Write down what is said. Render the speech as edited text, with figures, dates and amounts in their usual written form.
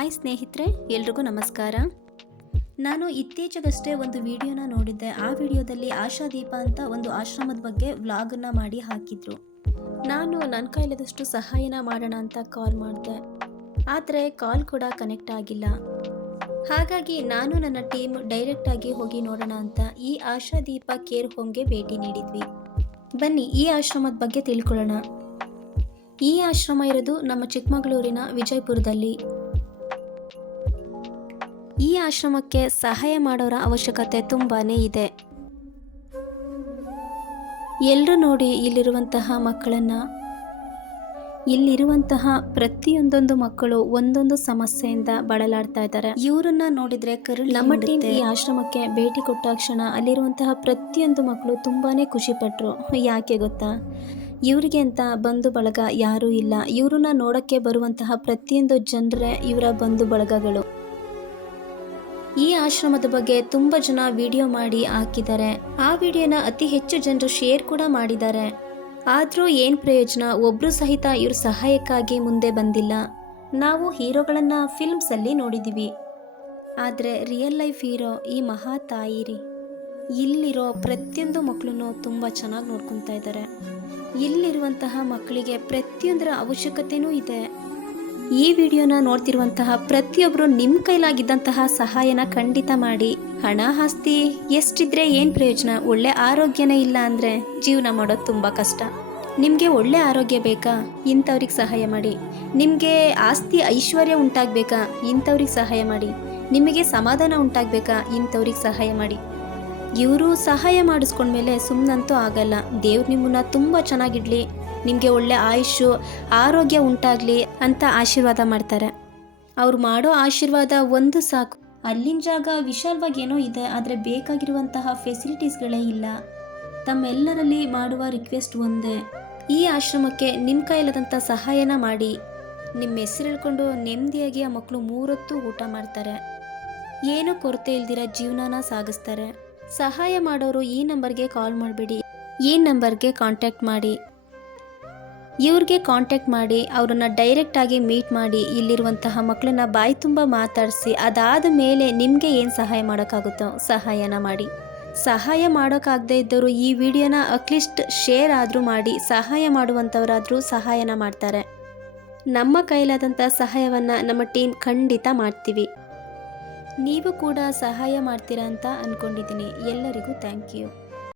Hi ಸ್ನೇಹಿತರೆ, ಎಲ್ರಿಗೂ ನಮಸ್ಕಾರ. ನಾನು ಇತ್ತೀಚೆಗಷ್ಟೇ ಒಂದು ವಿಡಿಯೋನ ನೋಡಿದ್ದೆ. ಆ ವಿಡಿಯೋದಲ್ಲಿ ಆಶಾದೀಪ ಅಂತ ಒಂದು ಆಶ್ರಮದ ಬಗ್ಗೆ ವ್ಲಾಗನ್ನು ಮಾಡಿ ಹಾಕಿದ್ರು. ನಾನು ನನ್ನ ಕೈಲಾದಷ್ಟು ಸಹಾಯನ ಮಾಡೋಣ ಅಂತ ಕಾಲ್ ಮಾಡಿದೆ, ಆದರೆ ಕಾಲ್ ಕೂಡ ಕನೆಕ್ಟ್ ಆಗಿಲ್ಲ. ಹಾಗಾಗಿ ನಾನು ನನ್ನ ಟೀಮ್ ಡೈರೆಕ್ಟಾಗಿ ಹೋಗಿ ನೋಡೋಣ ಅಂತ ಈ ಆಶಾದೀಪ ಕೇರ್ ಹೋಮ್ಗೆ ಭೇಟಿ ನೀಡಿದ್ವಿ. ಬನ್ನಿ ಈ ಆಶ್ರಮದ ಬಗ್ಗೆ ತಿಳ್ಕೊಳ್ಳೋಣ. ಈ ಆಶ್ರಮ ಇರೋದು ನಮ್ಮ ಚಿಕ್ಕಮಗಳೂರಿನ ವಿಜಯಪುರದಲ್ಲಿ. ಈ ಆಶ್ರಮಕ್ಕೆ ಸಹಾಯ ಮಾಡೋರ ಅವಶ್ಯಕತೆ ತುಂಬಾನೇ ಇದೆ. ಎಲ್ಲರೂ ನೋಡಿ ಇಲ್ಲಿರುವಂತಹ ಮಕ್ಕಳನ್ನು. ಇಲ್ಲಿರುವಂತಹ ಪ್ರತಿಯೊಂದೊಂದು ಮಕ್ಕಳು ಒಂದೊಂದು ಸಮಸ್ಯೆಯಿಂದ ಬಳಲಾಡ್ತಾ ಇದ್ದಾರೆ. ಇವರನ್ನ ನೋಡಿದ್ರೆ ನಮ್ಮ ಟೀಮ್ ಈ ಆಶ್ರಮಕ್ಕೆ ಭೇಟಿ ಕೊಟ್ಟಾಕ್ಷಣ ಅಲ್ಲಿರುವಂತಹ ಪ್ರತಿಯೊಂದು ಮಕ್ಕಳು ತುಂಬಾನೇ ಖುಷಿ ಪಟ್ರು. ಯಾಕೆ ಗೊತ್ತಾ? ಇವರಿಗೆ ಅಂತ ಬಂಧು ಬಳಗ ಯಾರೂ ಇಲ್ಲ. ಇವ್ರನ್ನ ನೋಡಕ್ಕೆ ಬರುವಂತಹ ಪ್ರತಿಯೊಂದು ಜನರೇ ಇವರ ಬಂಧು ಬಳಗಗಳು. ಈ ಆಶ್ರಮದ ಬಗ್ಗೆ ತುಂಬ ಜನ ವಿಡಿಯೋ ಮಾಡಿ ಹಾಕಿದ್ದಾರೆ. ಆ ವಿಡಿಯೋನ ಅತಿ ಹೆಚ್ಚು ಜನರು ಶೇರ್ ಕೂಡ ಮಾಡಿದ್ದಾರೆ. ಆದರೂ ಏನು ಪ್ರಯೋಜನ? ಒಬ್ಬರು ಸಹಿತ ಇವ್ರ ಸಹಾಯಕ್ಕಾಗಿ ಮುಂದೆ ಬಂದಿಲ್ಲ. ನಾವು ಹೀರೋಗಳನ್ನ ಫಿಲ್ಮ್ಸಲ್ಲಿ ನೋಡಿದ್ದೀವಿ, ಆದರೆ ರಿಯಲ್ ಲೈಫ್ ಹೀರೋ ಈ ಮಹಾ ತಾಯಿರಿ. ಇಲ್ಲಿರೋ ಪ್ರತಿಯೊಂದು ಮಕ್ಕಳನ್ನು ತುಂಬ ಚೆನ್ನಾಗಿ ನೋಡ್ಕೊತಾ ಇದ್ದಾರೆ. ಇಲ್ಲಿರುವಂತಹ ಮಕ್ಕಳಿಗೆ ಪ್ರತಿಯೊಂದರ ಅವಶ್ಯಕತೆಯೂ ಇದೆ. ಈ ವಿಡಿಯೋನ ನೋಡ್ತಿರುವಂತಹ ಪ್ರತಿಯೊಬ್ಬರು ನಿಮ್ಮ ಕೈಲಾಗಿದ್ದಂತಹ ಸಹಾಯನ ಖಂಡಿತ ಮಾಡಿ. ಹಣ ಆಸ್ತಿ ಎಷ್ಟಿದ್ರೆ ಏನು ಪ್ರಯೋಜನ? ಒಳ್ಳೆ ಆರೋಗ್ಯನೇ ಇಲ್ಲ ಅಂದರೆ ಜೀವನ ಮಾಡೋದು ತುಂಬ ಕಷ್ಟ. ನಿಮಗೆ ಒಳ್ಳೆ ಆರೋಗ್ಯ ಬೇಕಾ? ಇಂಥವ್ರಿಗೆ ಸಹಾಯ ಮಾಡಿ. ನಿಮಗೆ ಆಸ್ತಿ ಐಶ್ವರ್ಯ ಉಂಟಾಗಬೇಕಾ? ಇಂಥವ್ರಿಗೆ ಸಹಾಯ ಮಾಡಿ. ನಿಮಗೆ ಸಮಾಧಾನ ಉಂಟಾಗಬೇಕಾ? ಇಂಥವ್ರಿಗೆ ಸಹಾಯ ಮಾಡಿ. ಇವರು ಸಹಾಯ ಮಾಡಿಸ್ಕೊಂಡ್ಮೇಲೆ ಸುಮ್ಮನಂತೂ ಆಗಲ್ಲ. ದೇವ್ರು ನಿಮ್ಮನ್ನ ತುಂಬ ಚೆನ್ನಾಗಿಡ್ಲಿ, ನಿಮಗೆ ಒಳ್ಳೆ ಆಯುಷು ಆರೋಗ್ಯ ಉಂಟಾಗಲಿ ಅಂತ ಆಶೀರ್ವಾದ ಮಾಡ್ತಾರೆ. ಅವ್ರು ಮಾಡೋ ಆಶೀರ್ವಾದ ಒಂದು ಸಾಕು. ಅಲ್ಲಿನ ಜಾಗ ವಿಶಾಲವಾಗಿ ಏನೋ ಇದೆ, ಆದರೆ ಬೇಕಾಗಿರುವಂತಹ ಫೆಸಿಲಿಟೀಸ್ಗಳೇ ಇಲ್ಲ. ತಮ್ಮೆಲ್ಲರಲ್ಲಿ ಮಾಡುವ ರಿಕ್ವೆಸ್ಟ್ ಒಂದೇ, ಈ ಆಶ್ರಮಕ್ಕೆ ನಿಮ್ಮ ಕೈಲಾದಂಥ ಸಹಾಯನ ಮಾಡಿ. ನಿಮ್ಮ ಹೆಸರು ಹೇಳ್ಕೊಂಡು ನೆಮ್ಮದಿಯಾಗಿ ಆ ಮಕ್ಕಳು 3 ಹೊತ್ತು ಊಟ ಮಾಡ್ತಾರೆ. ಏನೂ ಕೊರತೆ ಇಲ್ದಿರ ಜೀವನನ ಸಾಗಿಸ್ತಾರೆ. ಸಹಾಯ ಮಾಡೋರು ಈ ನಂಬರ್ಗೆ ಕಾಲ್ ಮಾಡಬೇಡಿ, ಈ ನಂಬರ್ಗೆ ಕಾಂಟ್ಯಾಕ್ಟ್ ಮಾಡಿ. ಇವ್ರಿಗೆ ಕಾಂಟ್ಯಾಕ್ಟ್ ಮಾಡಿ ಅವ್ರನ್ನ ಡೈರೆಕ್ಟಾಗಿ ಮೀಟ್ ಮಾಡಿ ಇಲ್ಲಿರುವಂತಹ ಮಕ್ಕಳನ್ನ ಬಾಯಿ ತುಂಬ ಮಾತಾಡಿಸಿ, ಅದಾದ ಮೇಲೆ ನಿಮಗೆ ಏನು ಸಹಾಯ ಮಾಡೋಕ್ಕಾಗುತ್ತೋ ಸಹಾಯನ ಮಾಡಿ. ಸಹಾಯ ಮಾಡೋಕ್ಕಾಗದೇ ಇದ್ದವರು ಈ ವಿಡಿಯೋನ ಅಟ್ಲೀಸ್ಟ್ ಶೇರ್ ಆದರೂ ಮಾಡಿ. ಸಹಾಯ ಮಾಡುವಂಥವರಾದರೂ ಸಹಾಯನ ಮಾಡ್ತಾರೆ. ನಮ್ಮ ಕೈಲಾದಂಥ ಸಹಾಯವನ್ನು ನಮ್ಮ ಟೀಮ್ ಖಂಡಿತ ಮಾಡ್ತೀವಿ. ನೀವು ಕೂಡ ಸಹಾಯ ಮಾಡ್ತೀರಾ ಅಂತ ಅಂದ್ಕೊಂಡಿದ್ದೀನಿ. ಎಲ್ಲರಿಗೂ ಥ್ಯಾಂಕ್ ಯು.